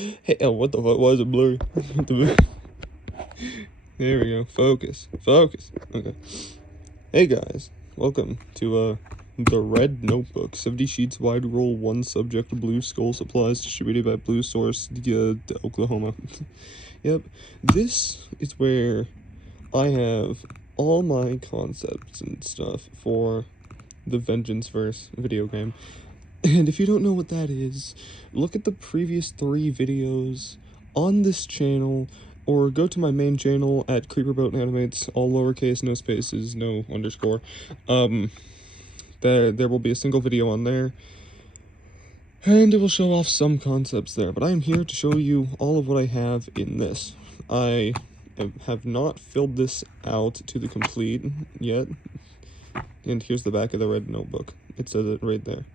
Hey, oh, what the fuck? Why is it blurry? There we go. Focus. Focus. Okay. Hey guys, welcome to the Red Notebook. 70 sheets, wide roll, one subject, blue skull supplies, distributed by Blue Source, Oklahoma. Yep. This is where I have all my concepts and stuff for the VenganceVerse video game. And if you don't know what that is, look at the previous 3 videos on this channel, or go to my main channel at CreeperBoat Animates, all lowercase, no spaces, no underscore. There will be a single video on there, and it will show off some concepts there, but I am here to show you all of what I have in this. I have not filled this out to the complete yet, and here's the back of the Red Notebook. It says it right there.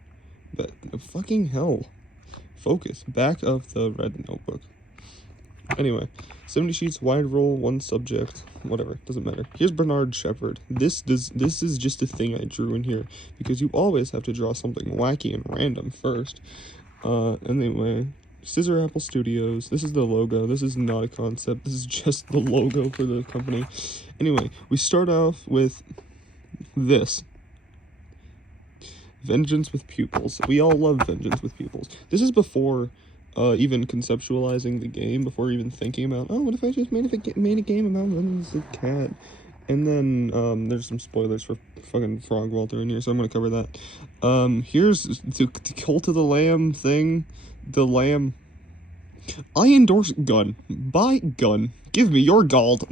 But fucking hell. Focus. Back of the Red Notebook. Anyway, 70 sheets, wide roll, one subject, whatever, doesn't matter. Here's Bernard Shepherd. This is just a thing I drew in here, because you always have to draw something wacky and random first. Anyway, Scissor Apple Studios. This is the logo. This is not a concept. This is just the logo for the company. Anyway, we start off with this. Vengeance with pupils. We all love Vengeance with pupils. This is before even conceptualizing the game, before even thinking about, oh, what if I just made a game about Vengance T Cat? And then there's some spoilers for fucking Frog Walter in here, so I'm gonna cover that. Here's the Cult of the Lamb thing. The lamb. I endorse gun. Buy gun. Give me your gold.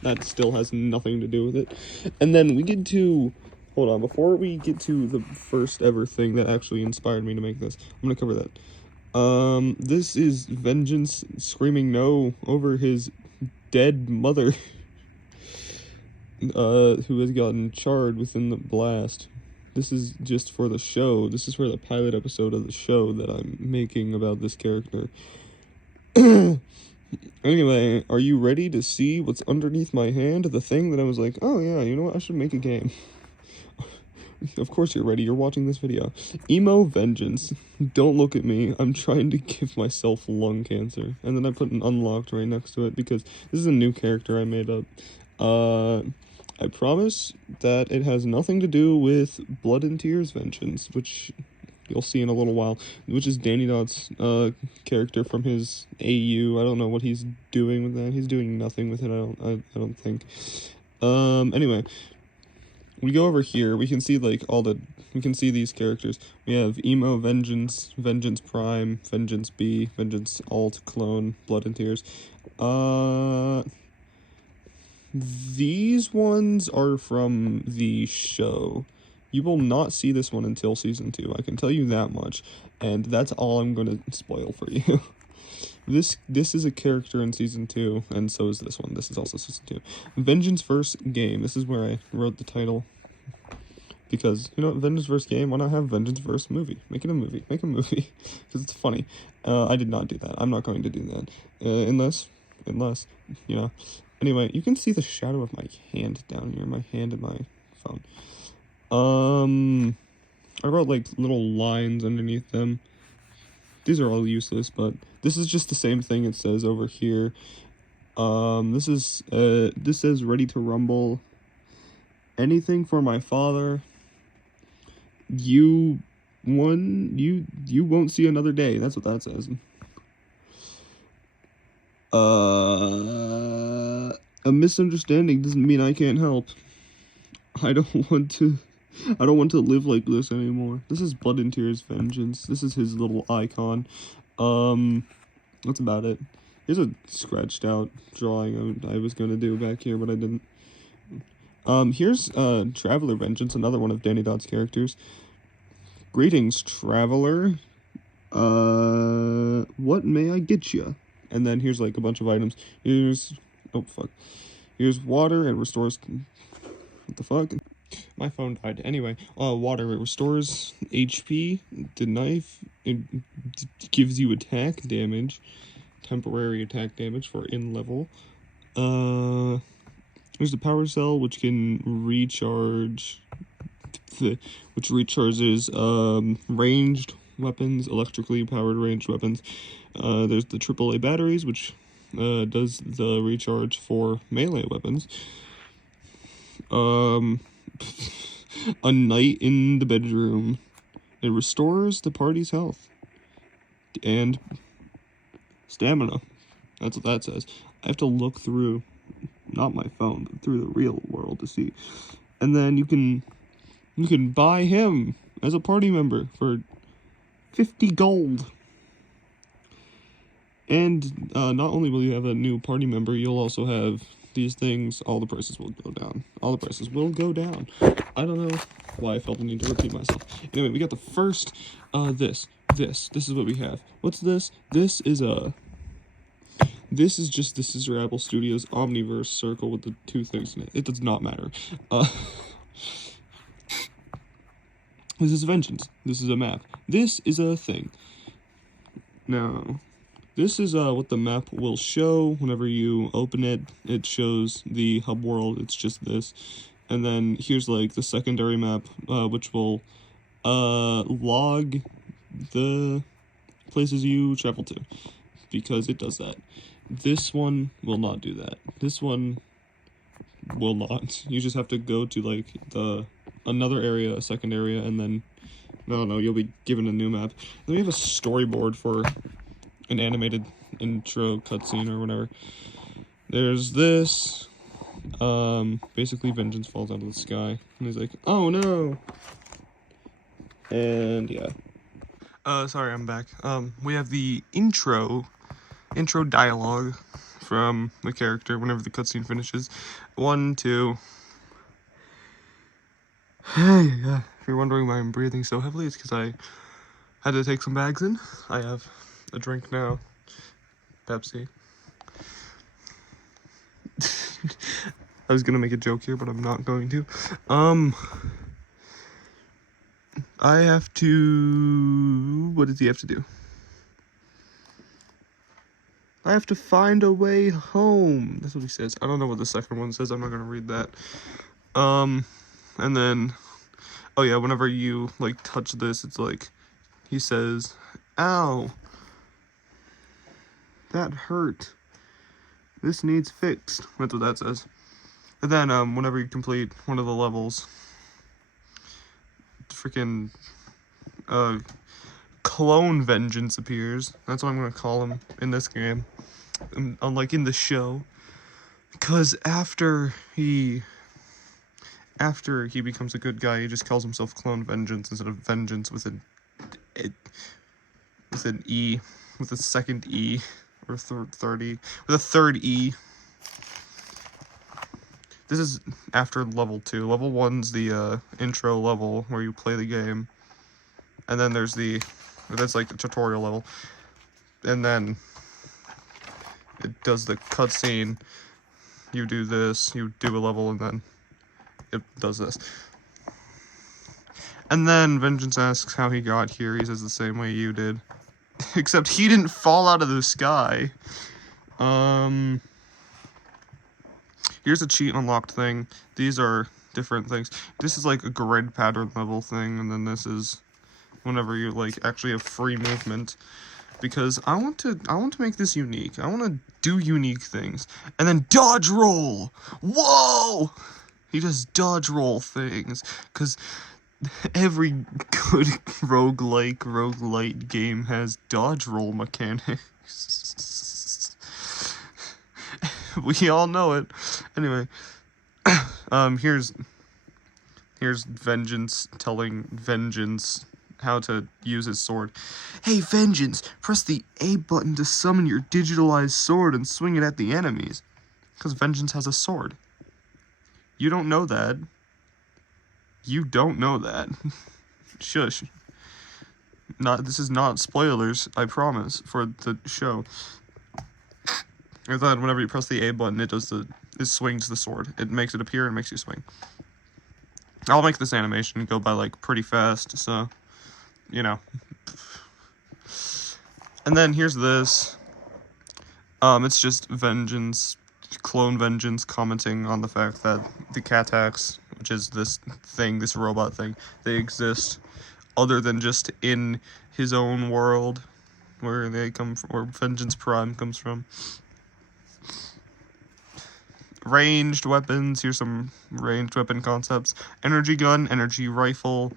That still has nothing to do with it. And then we get to... Hold on, before we get to the first ever thing that actually inspired me to make this, I'm gonna cover that. This is Vengeance screaming no over his dead mother, who has gotten charred within the blast. This is just for the show. This is for the pilot episode of the show that I'm making about this character. Anyway, are you ready to see what's underneath my hand? The thing that I was like, oh yeah, you know what, I should make a game. Of course you're ready, you're watching this video. Emo Vengeance. Don't look at me, I'm trying to give myself lung cancer. And then I put an unlocked right next to it because this is a new character I made up. I promise that it has nothing to do with Blood and Tears Vengeance, which you'll see in a little while, which is Danidot's character from his AU. I don't know what he's doing with that. He's doing nothing with it, I don't think. Anyway, we go over here, we can see like we can see these characters. We have Emo Vengeance, Vengeance Prime, Vengeance B, Vengeance Alt, Clone, Blood and Tears. These ones are from the show. You will not see this one until season 2, I can tell you that much, and that's all I'm gonna spoil for you. This is a character in season 2, and so is this one. This is also season 2. VenganceVerse game. This is where I wrote the title. Because, you know, VenganceVerse game, why not have VenganceVerse movie? Make it a movie. Make a movie. Because it's funny. I did not do that. I'm not going to do that. Unless, you know. Anyway, you can see the shadow of my hand down here. My hand and my phone. I wrote, like, little lines underneath them. These are all useless, but this is just the same thing it says over here. This says ready to rumble. Anything for my father. You won't see another day. That's what that says. A misunderstanding doesn't mean I can't help. I don't want to live like this anymore. This is Blood and Tears Vengeance. This is his little icon. That's about it. Here's a scratched out drawing I was gonna do back here, but I didn't. Here's Traveler Vengeance, another one of Danidot's characters. Greetings, Traveler. What may I get ya? And then here's like a bunch of items. Here's Here's water, it restores. What the fuck? My phone died. Anyway, water, it restores HP. The knife, it gives you attack damage. Temporary attack damage for in level. There's the power cell, which can recharge, which recharges ranged weapons, electrically powered ranged weapons. There's the AAA batteries, which does the recharge for melee weapons. A night in the bedroom. It restores the party's health and stamina. That's what that says. I have to look through, not my phone, but through the real world to see. And then you can buy him as a party member for 50 gold. And not only will you have a new party member, you'll also have these things. All the prices will go down. All the prices will go down. I don't know why I felt the need to repeat myself. Anyway, we got the first, this is what we have. What's this? This is just the Scissor Apple Studios Omniverse circle with the two things in it. It does not matter. This is Vengeance. This is a map. This is a thing. Now, this is what the map will show whenever you open it. It shows the hub world. It's just this. And then here's like the secondary map, which will log the places you travel to, because it does that. This one will not do that. This one will not. You just have to go to like another area, a second area, and then I don't know, you'll be given a new map. Then we have a storyboard for an animated intro cutscene or whatever. There's this. Basically Vengeance falls out of the sky and he's like, oh no. And yeah. Sorry, I'm back. We have the intro dialogue from the character whenever the cutscene finishes. 1, 2. Hey, if you're wondering why I'm breathing so heavily, it's because I had to take some bags in. I have a drink now. Pepsi. I was gonna make a joke here, but I'm not going to. I have to... What does he have to do? I have to find a way home. That's what he says. I don't know what the second one says. I'm not gonna read that. And then... Oh yeah, whenever you, like, touch this, it's like... He says, ow. That hurt. This needs fixed. That's what that says. And then, whenever you complete one of the levels, freaking, Clone Vengeance appears. That's what I'm gonna call him in this game. Unlike in the show. Because after he becomes a good guy, he just calls himself Clone Vengeance instead of Vengeance with an E, with a second E, or third E, with a third E. This is after level 2. Level 1's the intro level where you play the game, and then that's like the tutorial level, and then it does the cutscene. You do this, you do a level, and then it does this. And then Vengeance asks how he got here. He says the same way you did. Except he didn't fall out of the sky. Here's a cheat unlocked thing. These are different things. This is like a grid pattern level thing, and then this is whenever you like actually have free movement. Because I want to make this unique. I want to do unique things. And then dodge roll! Whoa! He does dodge roll things. Because every good roguelite game has dodge roll mechanics. We all know it. Anyway, here's Vengeance telling Vengeance how to use his sword. Hey, Vengeance, press the A button to summon your digitalized sword and swing it at the enemies. Because Vengeance has a sword. You don't know that. You don't know that. Shush. This is not spoilers, I promise, for the show. I thought whenever you press the A button, it swings the sword. It makes it appear and makes you swing. I'll make this animation go by, like, pretty fast, so, you know. And then here's this. It's just Vengeance, Clone Vengeance, commenting on the fact that the Catax, which is this thing, this robot thing, they exist. other than just in his own world, where they come from, where Vengeance Prime comes from. Ranged weapons, here's some ranged weapon concepts. Energy gun, energy rifle,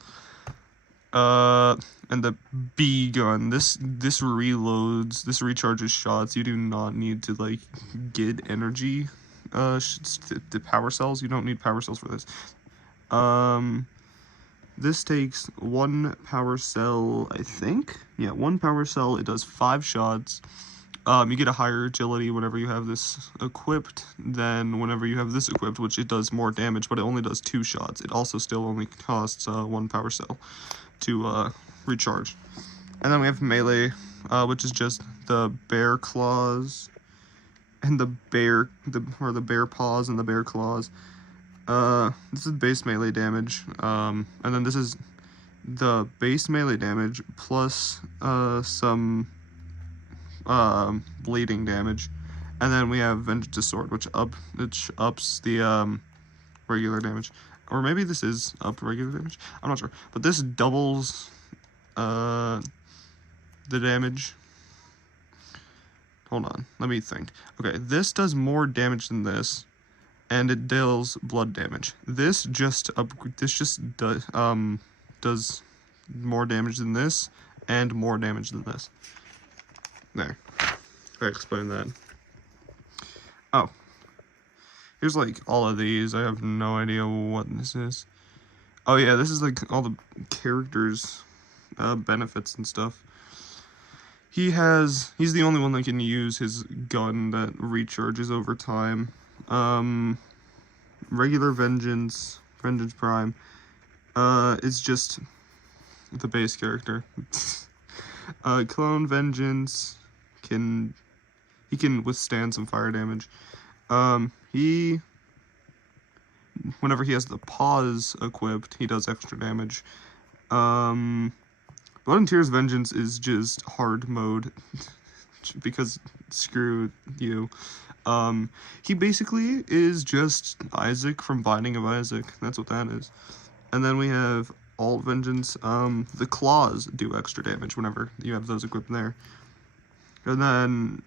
and the B gun. This reloads, this recharges shots. You do not need to, like, get energy, the power cells. You don't need power cells for this. This takes 1 power cell, I think. Yeah, 1 power cell. It does 5 shots. You get a higher agility whenever you have this equipped than whenever you have this equipped, which it does more damage, but it only does 2 shots. It also still only costs 1 power cell to recharge. And then we have melee, which is just the bear claws and the bear paws and the bear claws. This is base melee damage, and then this is the base melee damage plus some bleeding damage, and then we have Vengeance Sword, which ups the regular damage, or maybe this is up regular damage. I'm not sure, but this doubles the damage. Hold on, let me think. Okay, this does more damage than this, and it deals blood damage. This just does more damage than this, and more damage than this. There, I explained that. Oh, here's like all of these. I have no idea what this is. Oh yeah, this is like all the characters' benefits and stuff. He's the only one that can use his gun that recharges over time. Regular Vengeance Prime, is just the base character. Clone Vengeance he can withstand some fire damage. Whenever he has the paws equipped, he does extra damage. Blood and Tears Vengeance is just hard mode, because screw you. He basically is just Isaac from Binding of Isaac. That's what that is. And then we have Alt Vengeance. The claws do extra damage whenever you have those equipped there. And then,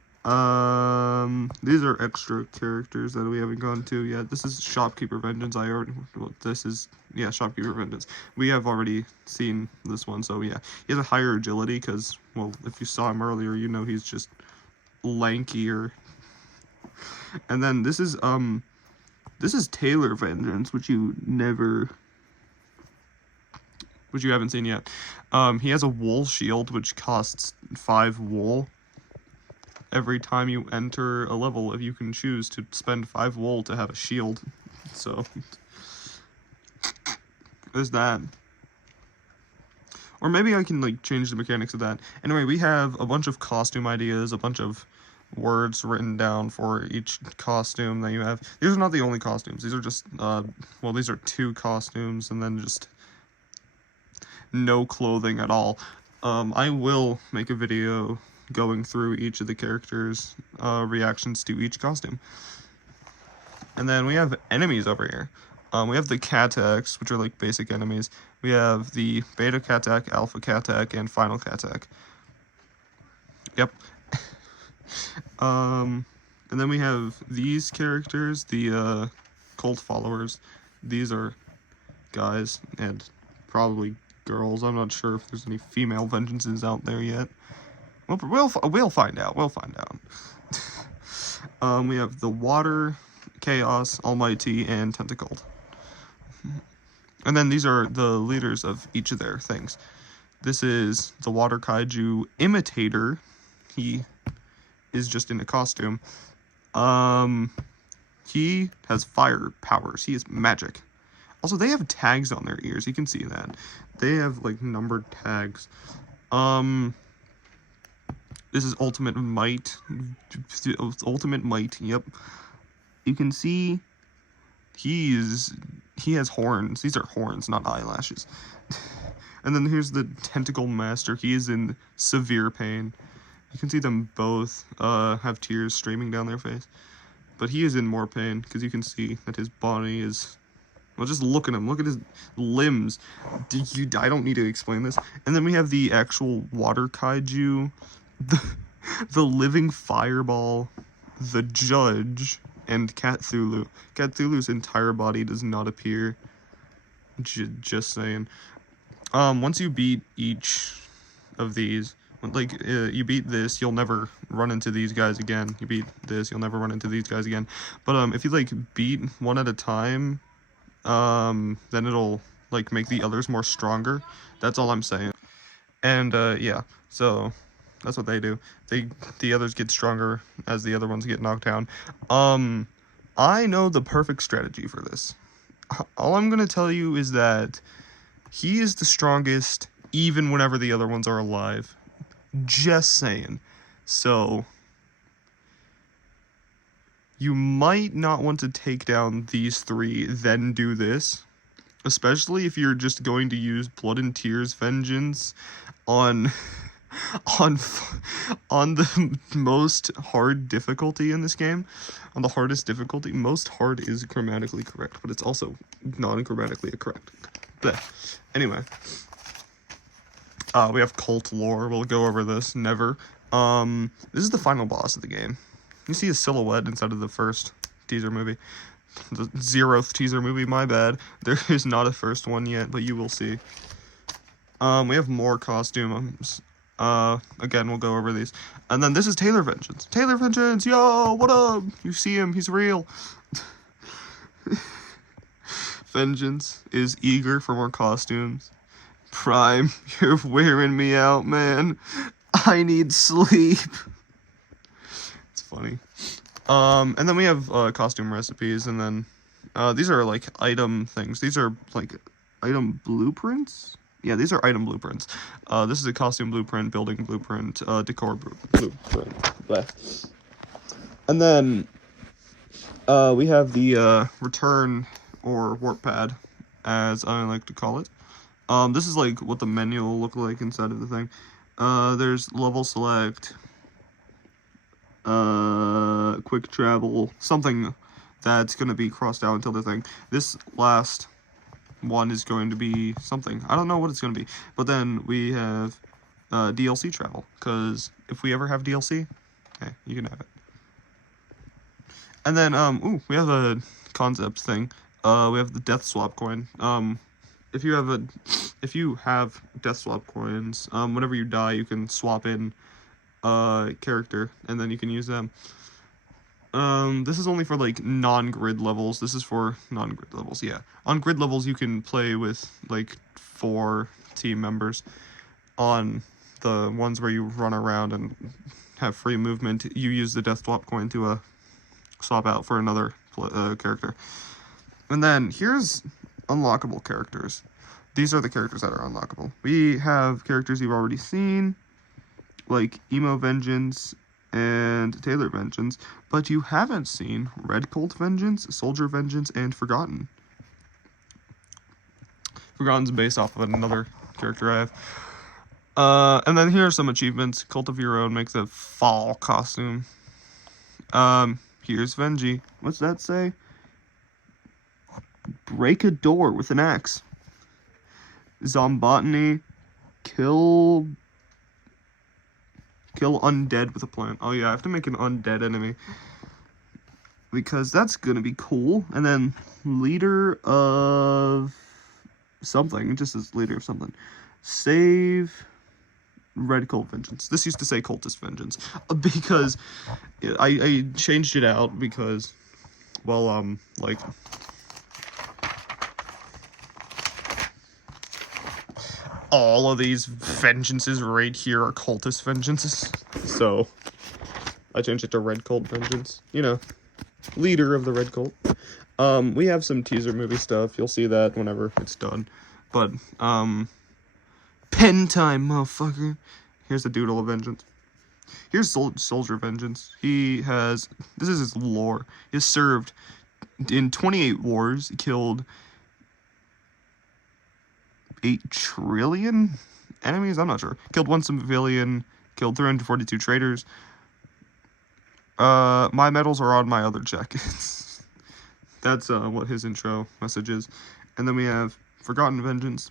these are extra characters that we haven't gone to yet. This is Shopkeeper Vengeance. Shopkeeper Vengeance. We have already seen this one, so yeah. He has a higher agility, because, well, if you saw him earlier, you know he's just lankier. And then this is Taylor Vengeance, which you haven't seen yet. He has a wool shield, which costs 5 wool. Every time you enter a level, if you can choose to spend 5 wool to have a shield. So, there's that. Or maybe I can, like, change the mechanics of that. Anyway, we have a bunch of costume ideas, a bunch of words written down for each costume that you have. These are not the only costumes. These are just, these are 2 costumes, and then just no clothing at all. I will make a video going through each of the characters' reactions to each costume. And then we have enemies over here. We have the Catacs, which are like basic enemies. We have the Beta Catac, Alpha Catac, and Final Catac. Yep. And then we have these characters, the cult followers. These are guys and probably girls. I'm not sure if there's any female vengeances out there yet. We'll find out. We'll find out. We have the Water, Chaos, Almighty, and Tentacled. And then these are the leaders of each of their things. This is the Water Kaiju Imitator. He is just in a costume. He has fire powers. He is magic. Also, they have tags on their ears. You can see that. They have, like, numbered tags. This is Ultimate Might. Ultimate Might, yep. You can see he has horns. These are horns, not eyelashes. And then here's the Tentacle Master. He is in severe pain. You can see them both have tears streaming down their face. But he is in more pain, because you can see that his body is Well, just look at him. Look at his limbs. I don't need to explain this. And then we have the actual water kaiju, the living fireball, the judge, and Cthulhu. Cthulhu's entire body does not appear. Just saying. Once you beat each of these, like, you beat this, you'll never run into these guys again. You beat this, you'll never run into these guys again. But, if you, like, beat one at a time, then it'll, like, make the others more stronger. That's all I'm saying. And, yeah, so that's what they do. The others get stronger as the other ones get knocked down. I know the perfect strategy for this. All I'm gonna tell you is that he is the strongest even whenever the other ones are alive. Just saying. So, you might not want to take down these three, then do this. Especially if you're just going to use Blood and Tears Vengeance on the most hard difficulty in this game. On the hardest difficulty. Most hard is grammatically correct, but it's also non-grammatically correct. But anyway. We have cult lore. We'll go over this. Never. This is the final boss of the game. You see a silhouette inside of the first teaser movie. The 0th teaser movie, my bad. There is not a first one yet, but you will see. We have more costumes. Again, we'll go over these. And then this is Taylor Vengeance. Taylor Vengeance, yo, what up? You see him, he's real. Vengeance is eager for more costumes. Prime, you're wearing me out, man. I need sleep. It's funny. And then we have costume recipes, and then these are like item things. These are like item blueprints. Yeah, these are item blueprints. This is a costume blueprint, building blueprint, decor blueprint. Blah. And then we have the return or warp pad, as I like to call it. This is like what the menu will look like inside of the thing. There's level select, quick travel, something that's going to be crossed out until the thing. This last one is going to be something. I don't know what it's going to be. But then we have DLC travel, because if we ever have DLC, okay, you can have it. And then, we have a concept thing. We have the death swap coin. If you have death swap coins, whenever you die, you can swap in character, and then you can use them. This is only for, like, non-grid levels. This is for non-grid levels, yeah. On grid levels, you can play with, like, 4 team members. On the ones where you run around and have free movement, you use the death swap coin to, swap out for another character. And then, here's unlockable characters. These are the characters that are unlockable. We have characters you've already seen, like Emo Vengeance and Taylor Vengeance, but you haven't seen Red Colt Vengeance, Soldier Vengeance, and Forgotten. Forgotten's based off of another character I have. And then here are some achievements. Cult of Your Own makes a fall costume. Here's Vengie. What's that say? Break a door with an axe. Zombotany. Kill undead with a plant. Oh yeah, I have to make an undead enemy, because that's gonna be cool. And then leader of something. It just says leader of something. Save Red Colt Vengeance. This used to say Cultist Vengeance, because I changed it out because, well, like, all of these vengeances right here are cultist vengeances. So I changed it to Red Colt Vengeance. You know, leader of the Red Colt. We have some teaser movie stuff. You'll see that whenever it's done. But, pen time, motherfucker. Here's the Doodle of Vengeance. Here's Soldier Vengeance. This is his lore. He has served in 28 wars, killed 8 trillion enemies? I'm not sure. Killed 1 civilian, killed 342 traitors. My medals are on my other jackets. That's what his intro message is. And then we have Forgotten Vengeance.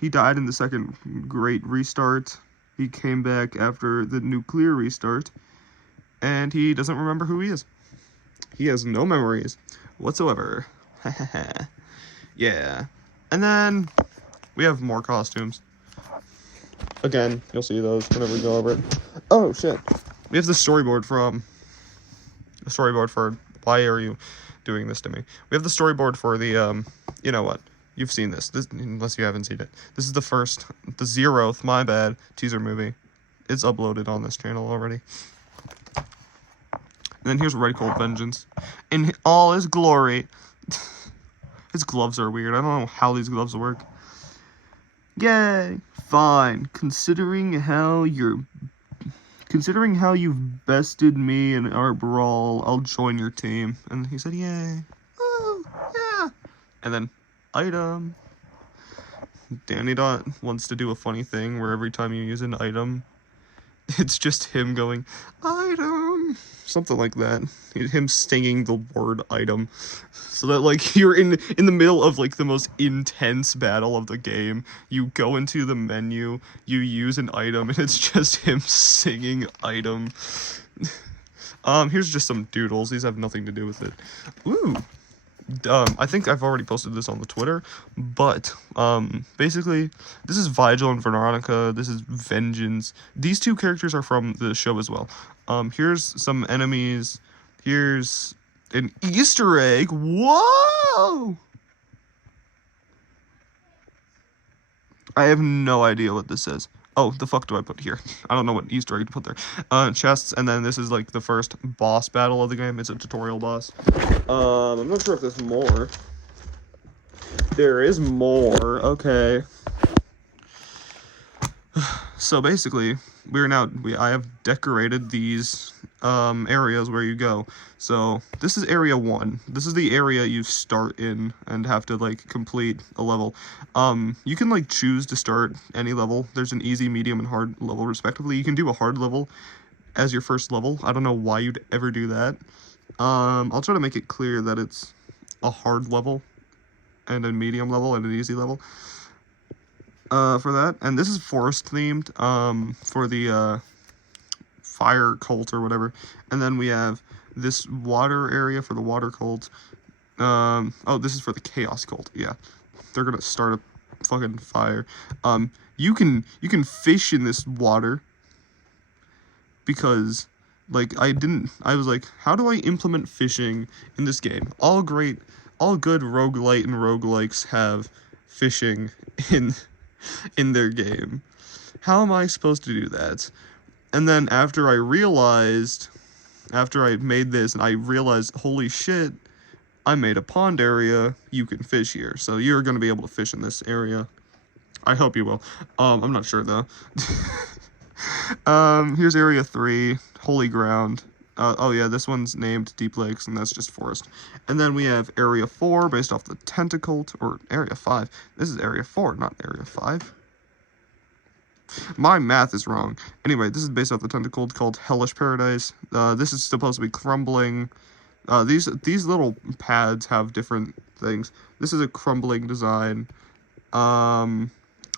He died in the second great restart. He came back after the nuclear restart, and he doesn't remember who he is. He has no memories whatsoever. Yeah. And then we have more costumes. Again, you'll see those whenever we go over it. Oh, shit. We have the storyboard for why are you doing this to me? We have the storyboard for the, you know what? You've seen this, unless you haven't seen it. This is the 0th, my bad, teaser movie. It's uploaded on this channel already. And then here's Red Cold Vengeance. In all his glory. His gloves are weird. I don't know how these gloves work. Yay! Fine. Considering how you've bested me in our brawl, I'll join your team. And he said, yay. Oh, yeah. And then, item. Danidot wants to do a funny thing where every time you use an item, it's just him going, item. Something like that. Him singing the word item. So that, like, you're in the middle of, like, the most intense battle of the game. You go into the menu, you use an item, and it's just him singing item. Here's just some doodles. These have nothing to do with it. Ooh. I think I've already posted this on the Twitter, but, basically, this is Vigil and Veronica, this is Vengeance. These two characters are from the show as well. Here's some enemies, here's an Easter egg, whoa! I have no idea what this is. Oh, the fuck do I put here? I don't know what Easter egg to put there. Chests, and then this is like the first boss battle of the game. It's a tutorial boss. I'm not sure if there's more. There is more, okay. So basically, I have decorated these areas where you go. So this is area 1. This is the area you start in and have to like complete a level. You can like choose to start any level. There's an easy, medium, and hard level respectively. You can do a hard level as your first level. I don't know why you'd ever do that. I'll try to make it clear that it's a hard level and a medium level and an easy level. For that, and this is forest themed, for the, fire cult or whatever, and then we have this water area for the water cult, oh, this is for the chaos cult, yeah, they're gonna start a fucking fire. You can fish in this water, because, like, I was like, how do I implement fishing in this game? All good roguelite and roguelikes have fishing in their game. How am I supposed to do that? And then after I made this and I realized, holy shit, I made a pond area, you can fish here. So you're going to be able to fish in this area. I hope you will. I'm not sure though. Here's area 3, Holy Ground. Oh yeah, this one's named Deep Lakes, and that's just forest. And then we have area 4, based off the Tentacult, or area 5. This is area 4, not area 5. My math is wrong. Anyway, this is based off the Tentacult called Hellish Paradise. This is supposed to be crumbling. These little pads have different things. This is a crumbling design.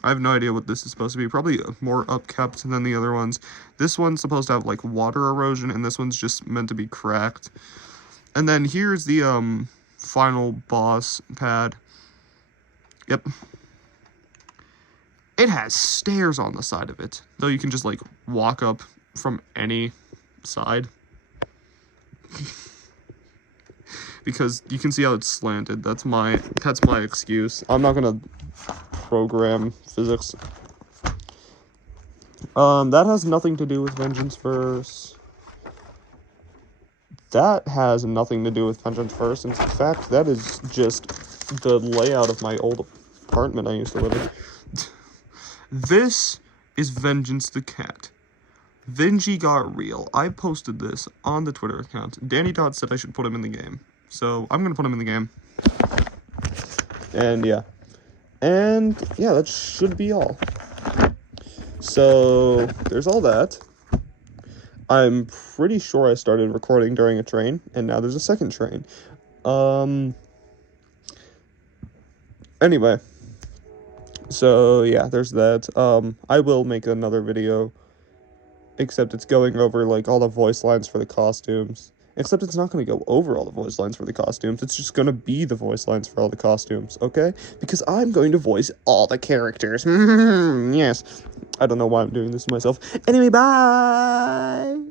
I have no idea what this is supposed to be. Probably more upkept than the other ones. This one's supposed to have, like, water erosion, and this one's just meant to be cracked. And then here's the, final boss pad. Yep. It has stairs on the side of it, though you can just, like, walk up from any side. Because you can see how it's slanted. That's my excuse. I'm not gonna program physics. That has nothing to do with VenganceVerse. That has nothing to do with VenganceVerse. In fact, that is just the layout of my old apartment I used to live in. This is Vengance the Cat. Vengie got real. I posted this on the Twitter account. Danidot said I should put him in the game. So, I'm gonna put him in the game. And, yeah. And, yeah, that should be all. So, there's all that. I'm pretty sure I started recording during a train, and now there's a second train. Anyway, so yeah, there's that. I will make another video, except it's going over like all the voice lines for the costumes. Except it's not going to go over all the voice lines for the costumes. It's just going to be the voice lines for all the costumes, okay? Because I'm going to voice all the characters. Yes. I don't know why I'm doing this to myself. Anyway, bye!